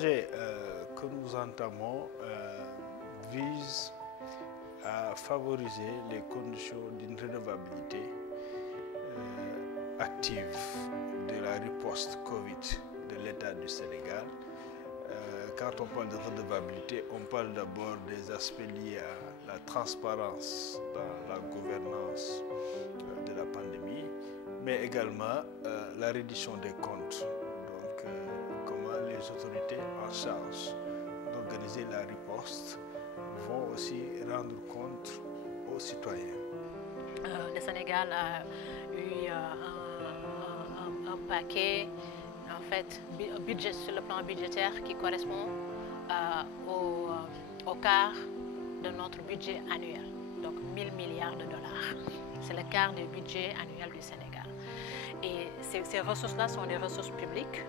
projet que nous entamons vise à favoriser les conditions d'une redevabilité active de la riposte Covid de l'État du Sénégal. Quand on parle de redevabilité, on parle d'abord des aspects liés à la transparence dans la gouvernance de la pandémie, mais également la reddition des comptes. Donc, comment les autorités en charge d'organiser la riposte vont aussi rendre compte aux citoyens. Le Sénégal a eu un paquet, en fait, budget, sur le plan budgétaire qui correspond au quart de notre budget annuel, donc 1000 milliards de dollars. C'est le quart du budget annuel du Sénégal. Et ces ressources-là sont des ressources publiques,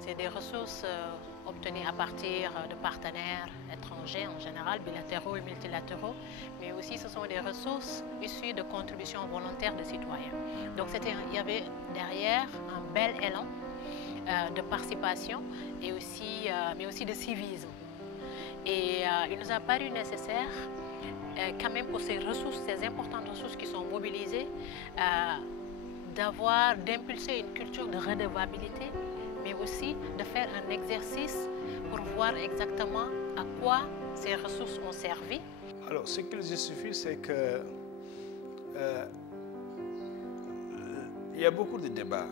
c'est des ressources obtenues à partir de partenaires étrangers en général, bilatéraux et multilatéraux, mais aussi ce sont des ressources issues de contributions volontaires de citoyens. Donc il y avait derrière un bel élan de participation et aussi, mais aussi de civisme. Et il nous a paru nécessaire, quand même pour ces ressources, ces importantes ressources qui sont mobilisées, d'impulser une culture de redevabilité, mais aussi de faire un exercice pour voir exactement à quoi ces ressources ont servi. Alors, ce qu'il suffit, c'est que il y a beaucoup de débats.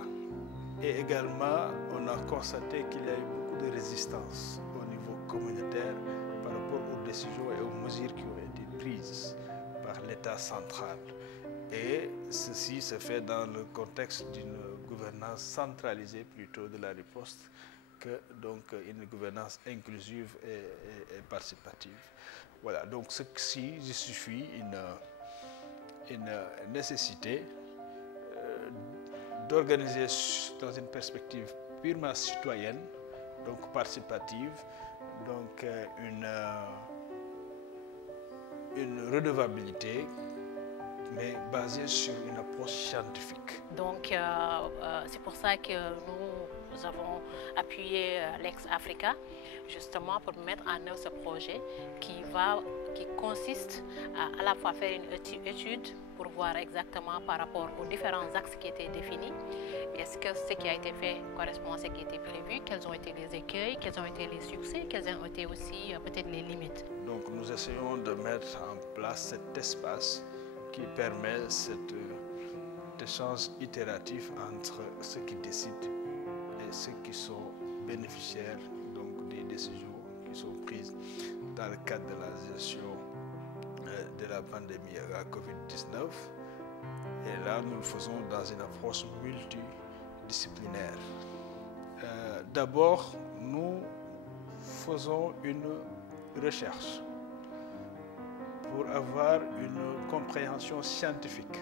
Et également, on a constaté qu'il y a eu beaucoup de résistance au niveau communautaire par rapport aux décisions et aux mesures qui ont été prises par l'État central. Et ceci se fait dans le contexte d'une gouvernance centralisée plutôt de la riposte que donc une gouvernance inclusive et participative. Voilà, donc ceci justifie une nécessité d'organiser dans une perspective purement citoyenne, donc participative, donc une redevabilité, mais basée sur une approche scientifique. Donc c'est pour ça que nous avons appuyé l'ex-Africa, justement pour mettre en œuvre ce projet qui consiste à la fois faire une étude pour voir exactement par rapport aux différents axes qui étaient définis, est-ce que ce qui a été fait correspond à ce qui était prévu, quels ont été les écueils, quels ont été les succès, quelles ont été aussi peut-être les limites. Donc nous essayons de mettre en place cet espace qui permet cet échange itératif entre ceux qui décident et ceux qui sont bénéficiaires donc, des décisions qui sont prises dans le cadre de la gestion de la pandémie à la Covid-19. Et là, nous le faisons dans une approche multidisciplinaire. D'abord, nous faisons une recherche pour avoir une compréhension scientifique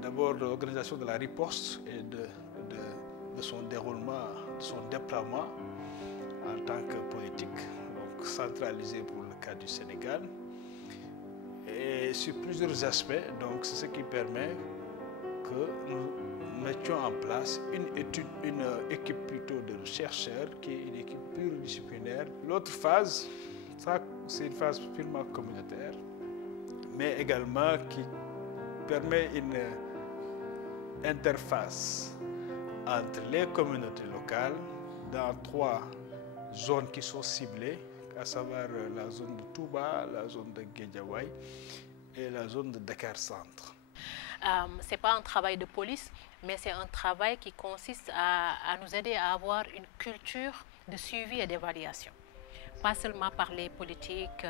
d'abord de l'organisation de la riposte et de son déroulement, de son déploiement en tant que politique, donc centralisé pour le cas du Sénégal. Et sur plusieurs aspects, donc c'est ce qui permet que nous mettions en place une équipe plutôt de chercheurs qui est une équipe pluridisciplinaire. L'autre phase, c'est une phase purement communautaire, mais également qui permet une interface entre les communautés locales dans 3 zones qui sont ciblées, à savoir la zone de Touba, la zone de Guédiawaye et la zone de Dakar Centre. Ce n'est pas un travail de police, mais c'est un travail qui consiste à nous aider à avoir une culture de suivi et d'évaluation. Pas seulement par les politiques,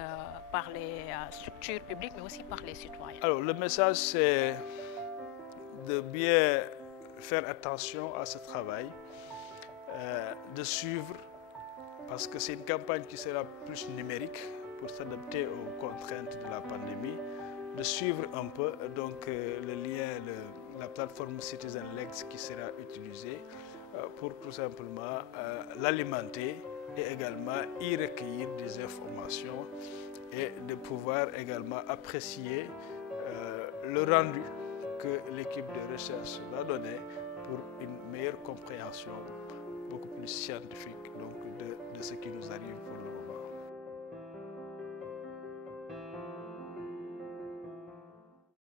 par les structures publiques, mais aussi par les citoyens. Alors le message, c'est de bien faire attention à ce travail, de suivre, parce que c'est une campagne qui sera plus numérique pour s'adapter aux contraintes de la pandémie, de suivre un peu donc, le lien, la plateforme Citizen Lex qui sera utilisée pour tout simplement l'alimenter et également y recueillir des informations et de pouvoir également apprécier le rendu que l'équipe de recherche va donner pour une meilleure compréhension beaucoup plus plus scientifique donc, de ce qui nous arrive